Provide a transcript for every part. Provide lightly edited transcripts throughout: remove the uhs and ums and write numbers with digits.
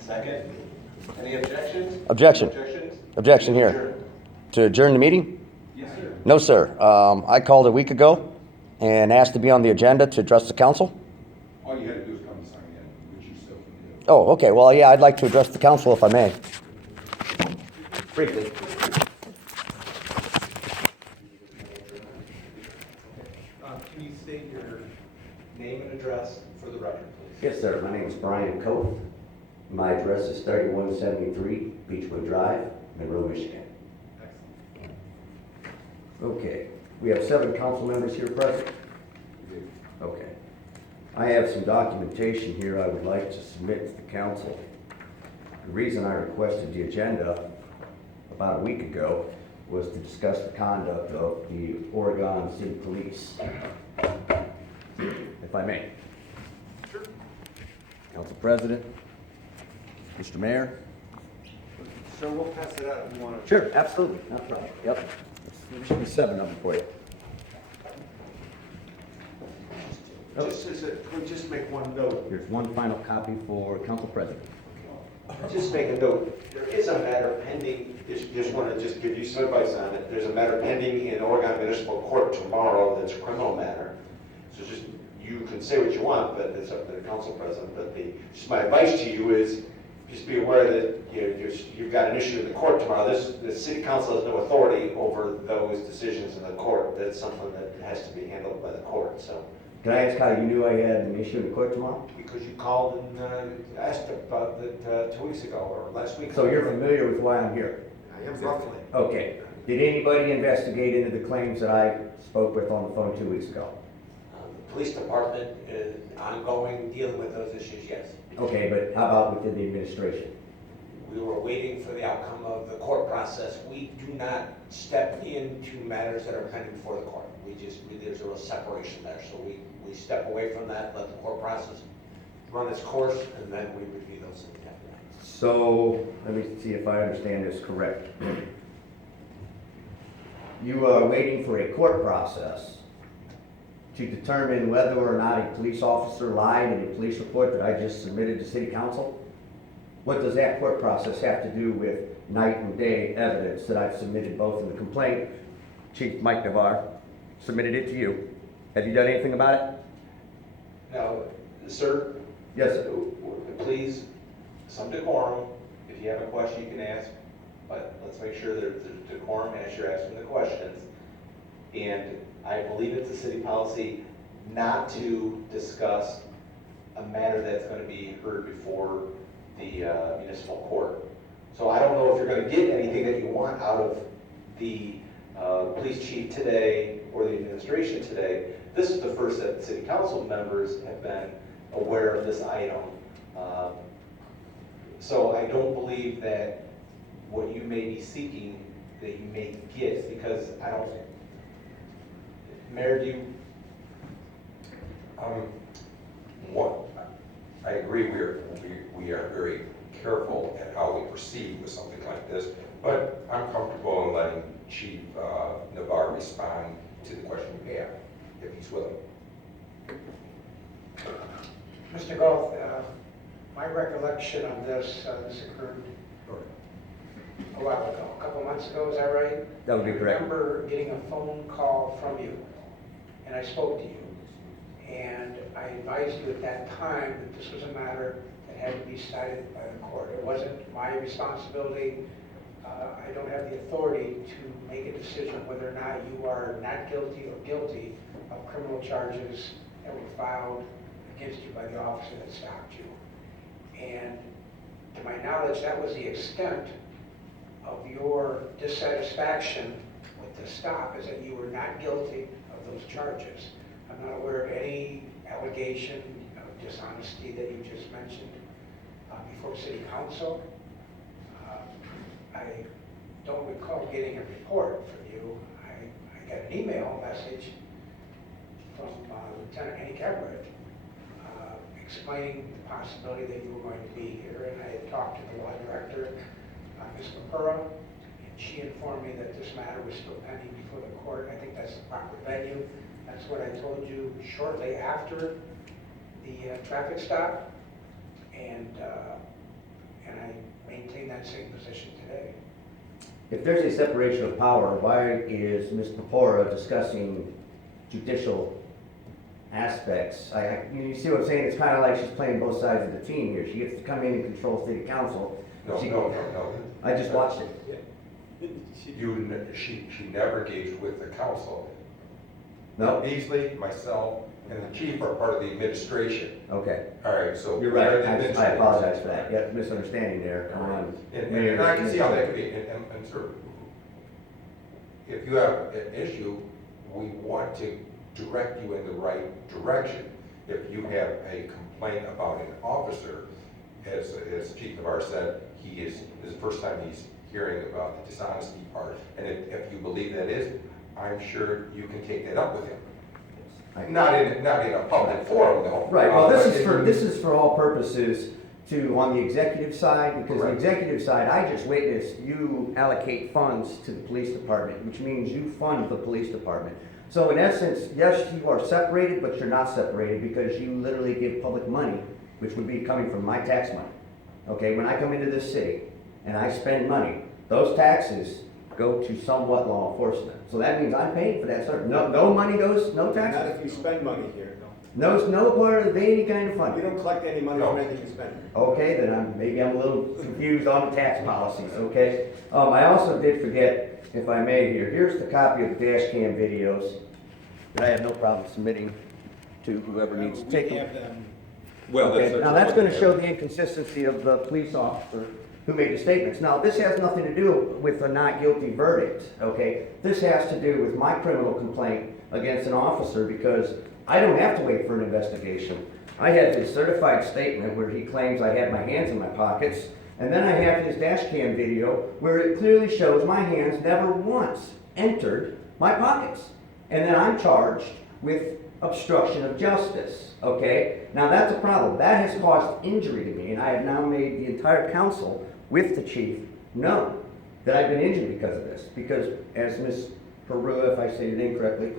Second. Any objections? Objection. Objections? Objection here. To adjourn the meeting? Yes, sir. No, sir. I called a week ago and asked to be on the agenda to address the council. All you had to do is come and sign in, which you still can do. Oh, okay. Well, yeah, I'd like to address the council if I may. Briefly. Can you state your name and address for the record, please? Yes, sir. My name is Brian Coth. My address is 3173 Beechwood Drive, Monroe, Michigan. Excellent. Okay. We have 7 council members here present. Okay. I have some documentation here I would like to submit to the council. The reason I requested the agenda about a week ago was to discuss the conduct of the Oregon City Police. If I may. Sure. Council President, Mr. Mayor. Sir, we'll pass it out if you want to. Sure, absolutely. No problem. Yep. There's 7 of them for you. Can we just make one note? Here's one final copy for Council President. Just make a note. There is a matter pending, just want to just give you some advice on it. There's a matter pending in Oregon Municipal Court tomorrow that's a criminal matter. So just, you can say what you want, but it's up to the council president. But just my advice to you is, just be aware that you've got an issue in the court tomorrow. The city council has no authority over those decisions in the court. That's something that has to be handled by the court, so. Can I ask how you knew I had an issue in court tomorrow? Because you called and asked about it 2 weeks ago or last week. So you're familiar with why I'm here? I am roughly. Okay. Did anybody investigate into the claims that I spoke with on the phone 2 weeks ago? The police department is ongoing, dealing with those issues, yes. Okay, but how about within the administration? We were waiting for the outcome of the court process. We do not step into matters that are pending before the court. There's a real separation there. So we step away from that, let the court process run its course, and then we review those things after that. So, let me see if I understand this correct. You are waiting for a court process to determine whether or not a police officer lied in a police report that I just submitted to City Council? What does that court process have to do with night and day evidence that I've submitted both in the complaint? Chief Mike Navarre submitted it to you. Have you done anything about it? Now, sir, Yes, sir. please, some decorum. If you have a question, you can ask, but let's make sure there's decorum as you're asking the questions. And I believe it's a city policy not to discuss a matter that's going to be heard before the municipal court. So I don't know if you're going to get anything that you want out of the police chief today or the administration today. This is the first that city council members have been aware of this item. So I don't believe that what you may be seeking that you may get, because I don't. Mayor, do you? What, I agree, we are very careful at how we proceed with something like this, but I'm comfortable in letting Chief Navarre respond to the question you have, if he's willing. Mr. Goff, my recollection of this occurred a while ago, a couple months ago, is that right? That would be correct. I remember getting a phone call from you, and I spoke to you. And I advised you at that time that this was a matter that had to be decided by the court. It wasn't my responsibility. I don't have the authority to make a decision whether or not you are not guilty or guilty of criminal charges that were filed against you by the officer that stopped you. And to my knowledge, that was the extent of your dissatisfaction with the stop, is that you were not guilty of those charges. I'm not aware of any allegation of dishonesty that you just mentioned before City Council. I don't recall getting a report from you. I got an email message from Lieutenant Hank Everett explaining the possibility that you were going to be here, and I had talked to the law director, Ms. Capura, and she informed me that this matter was still pending before the court. I think that's the proper venue. That's what I told you shortly after the traffic stop, and in the same position today. If there's a separation of power, why is Ms. Purpura discussing judicial aspects? You see what I'm saying? It's kind of like she's playing both sides of the team here. She gets to come in and control city council. No, She- no. I just watched it. She never engaged with the council. No? Beasley, myself, and the chief are part of the administration. Okay. All right, so. You're we are right. the I administration. apologize for that. Yep, misunderstanding there. Come on. And I can see how that could be, and sir, if you have an issue, we want to direct you in the right direction. If you have a complaint about an officer, as Chief Navarre said, this is the first time he's hearing about the dishonesty part, and if you believe that is, I'm sure you can take that up with him. Not in a public forum, though. Right, well, this is for all purposes on the executive side, because the Correct. executive side, I just witnessed you allocate funds to the police department, which means you fund the police department. So in essence, yes, you are separated, but you're not separated because you literally give public money, which would be coming from my tax money. Okay, when I come into this city and I spend money, those taxes go to somewhat law enforcement. So that means I'm paying for that service. No money goes, no Not taxes? if you spend money here, No part of any kind of no. You funding. don't collect any money from anything you spend. Okay, then maybe I'm a little confused on the tax policies, okay? I also did forget, if I may here, here's the copy of the dash cam videos that I have no problem submitting to whoever needs to take We them. have them. Okay, now that's gonna show the inconsistency of the police officer who made the statements. Now, this has nothing to do with a not guilty verdict, okay? This has to do with my criminal complaint against an officer because I don't have to wait for an investigation. I have his certified statement where he claims I had my hands in my pockets, and then I have his dash cam video where it clearly shows my hands never once entered my pockets. And then I'm charged with obstruction of justice, okay? Now that's a problem. That has caused injury to me, and I have now made the entire council with the chief know that I've been injured because of this. Because as Ms. Peru, if I say your name correctly,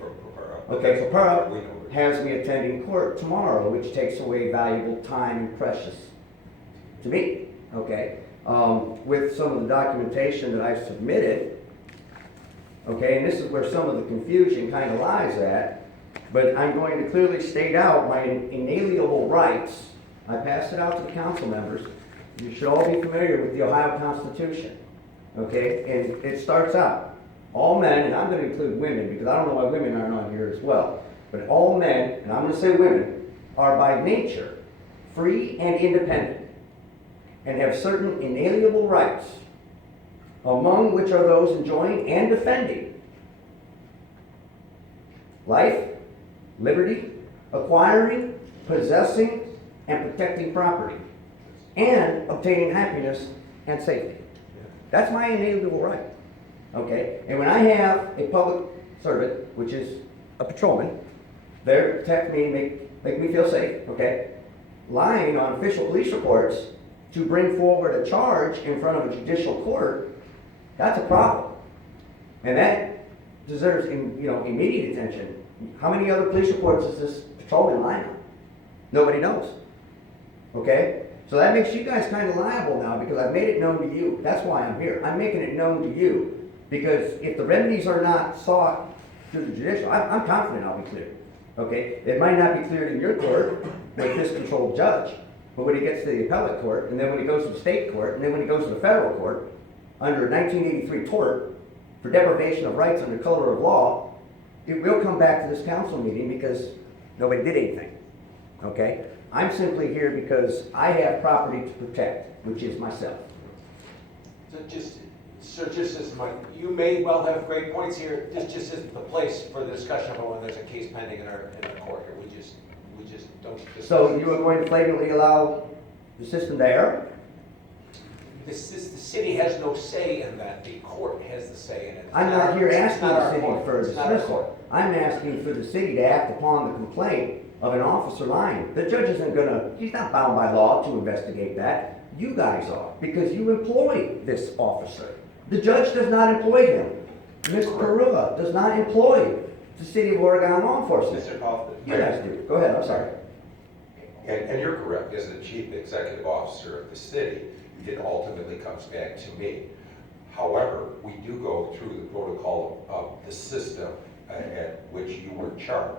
okay, so Pearl has me attending court tomorrow, which takes away valuable time and precious to me, okay? With some of the documentation that I've submitted, okay, and this is where some of the confusion kind of lies at, but I'm going to clearly state out my inalienable rights. I passed it out to the council members. You should all be familiar with the Ohio Constitution, okay? And it starts out, all men, and I'm going to include women because I don't know why women aren't on here as well, but all men, and I'm going to say women, are by nature free and independent and have certain inalienable rights, among which are those enjoying and defending life, liberty, acquiring, possessing, and protecting property, and obtaining happiness and safety. That's my inalienable right, okay? And when I have a public servant, which is a patrolman, there to protect me, make me feel safe, okay? Lying on official police reports to bring forward a charge in front of a judicial court, that's a problem. And that deserves immediate attention. How many other police reports is this patrolman lying on? Nobody knows. Okay? So that makes you guys kind of liable now because I've made it known to you. That's why I'm here. I'm making it known to you because if the remedies are not sought through the judicial, I'm confident I'll be cleared. Okay? It might not be cleared in your court with this controlled judge, but when it gets to the appellate court, and then when it goes to the state court, and then when it goes to the federal court, under 1983 tort for deprivation of rights under color of law, it will come back to this council meeting because nobody did anything, okay? I'm simply here because I have property to protect, which is myself. So just as you may well have great points here, this just isn't the place for the discussion about when there's a case pending in our court here. We just don't. So you are going to flagrantly allow the system to err? The city has no say in that, the court has the say in it. I'm not here asking the city for a It's not our court. dismissal. I'm asking for the city to act upon the complaint of an officer lying. The judge isn't he's not bound by law to investigate that. You guys are, because you employ this officer. The judge does not employ him. Ms. Perula does not employ the City of Oregon law enforcement. Mr. Kaufman. You guys do. Go ahead, I'm sorry. And you're correct, as the chief executive officer of the city, it ultimately comes back to me. However, we do go through the protocol of the system at which you were charged.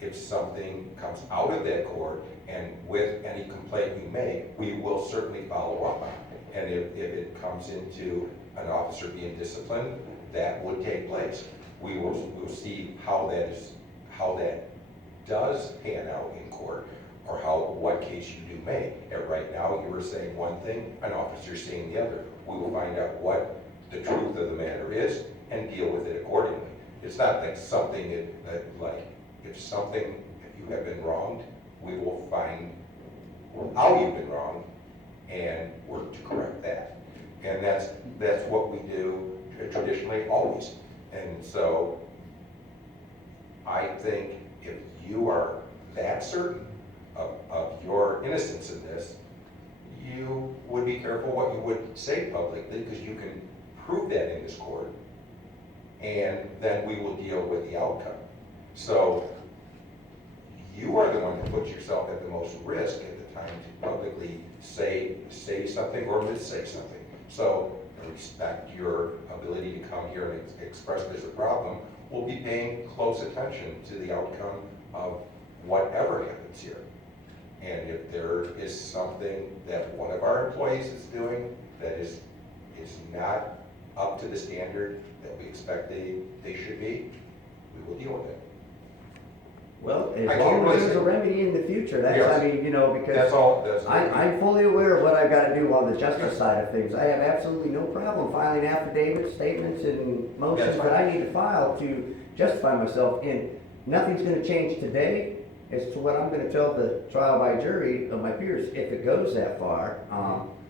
If something comes out of that court and with any complaint you make, we will certainly follow up on it. And if it comes into an officer being disciplined, that would take place. We'll see how that does pan out in court, or what case you do make. And right now, you were saying one thing, an officer's saying the other. We will find out what the truth of the matter is and deal with it accordingly. It's not like something if you have been wronged, we will find how you've been wronged and work to correct that. And that's what we do traditionally, always. And so I think if you are that certain of your innocence in this, you would be careful what you would say publicly, because you can prove that in this court, and then we will deal with the outcome. So you are the one who puts yourself at the most risk at the time to publicly say something or missay something. So I respect your ability to come here and express there's a problem. We'll be paying close attention to the outcome of whatever happens here. And if there is something that one of our employees is doing that is not up to the standard that we expect they should be, we will deal with it. Well, as I can't long really as there's a say- remedy in the future, that's, Yes. I mean, you know, because. That's all, I'm fully aware of what I've got to do on the justice side of things. I have absolutely no problem filing affidavits, statements, and motions That's fine. that I need to file to justify myself. And nothing's going to change today as to what I'm going to tell the trial by jury of my peers if it goes that far.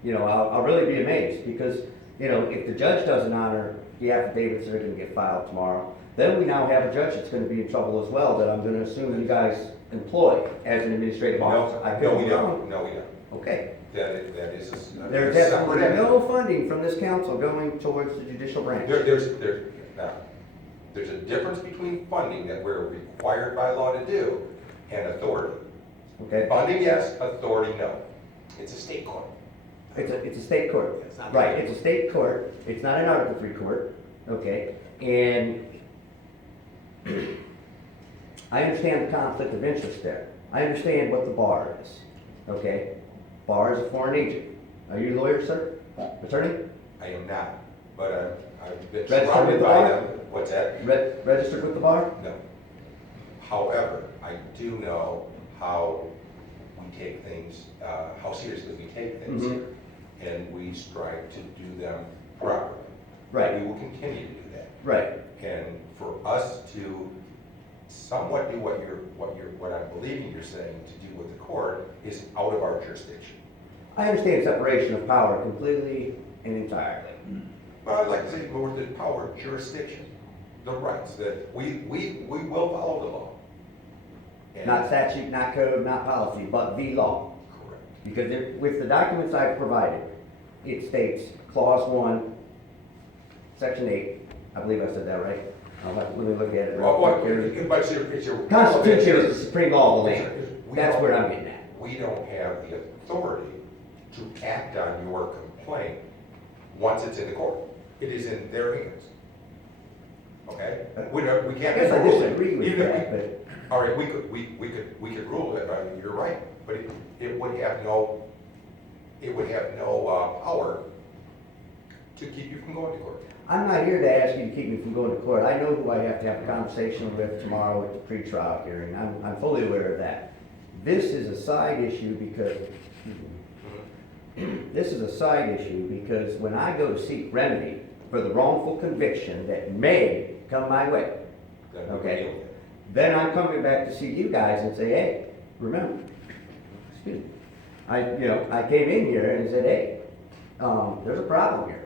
You know, I'll really be amazed because, you know, if the judge doesn't honor the affidavits that are going to get filed tomorrow, then we now have a judge that's going to be in trouble as well that I'm going to assume you guys employ as an administrative officer. I could No, be we wrong. don't. No, we don't. Okay. That is a There's separate absolutely entity. no funding from this council going towards the judicial branch. There's a difference between funding that we're required by law to do and authority. Okay? Funding, yes, authority, no. It's a state court. It's a state court. It's not- Right, it's a state court. It's not an Article III court. Okay? And I understand the conflict of interest there. I understand what the bar is. Okay? Bar is a foreign agent. Are you a lawyer, sir? Attorney? I am not, but I've been Registered with surrounded the by bar? them. What's that? Registered with the bar? No. However, I do know how we take things, how seriously we take things Mhm. here. And we strive to do them properly. Right. We will continue to do that. Right. And for us to somewhat do what I'm believing you're saying to do with the court is out of our jurisdiction. I understand separation of power completely and entirely. But I'd like to say more than power, jurisdiction, the rights, that we will follow the law. And- Not statute, not code, not policy, but the law. Correct. Because with the documents I've provided, it states, Clause 1, Section 8, I believe I said that right? Let me look at it. real Well, what, quick here. but it's your. Constitution is the supreme law of the land. We That's don't- where I'm getting at. We don't have the authority to act on your complaint once it's in the court. It is in their hands. Okay? We I can't. guess I rule it. disagree with Even if that, we- but All right, we could rule it, you're right, but it would have no power to keep you from going to court. I'm not here to ask you to keep me from going to court. I know who I have to have a conversation with tomorrow at the pretrial hearing. I'm fully aware of that. This is a side issue because, when I go to seek remedy for the wrongful conviction that may come my way, Then we can Okay. deal with it. then I'm coming back to see you guys and say, hey, remember, excuse me, I came in here and said, hey, there's a problem here.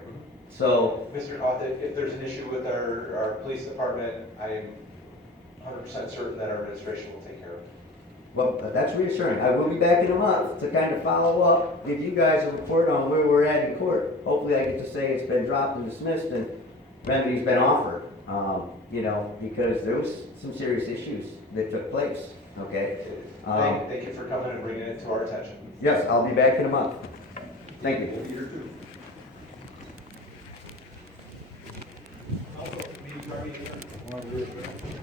So, Mr. Oth, if there's an issue with our police department, I am 100% certain that our administration will take care of it. well, that's reassuring. I will be back in a month to kind of follow up, give you guys a report on where we're at in court. Hopefully I get to say it's been dropped and dismissed and remedy's been offered, because there was some serious issues that took place. okay? Thank you for coming and bringing it to our attention. Yes, I'll be back in a month. Thank you. We'll be here too. Also, meeting's already adjourned.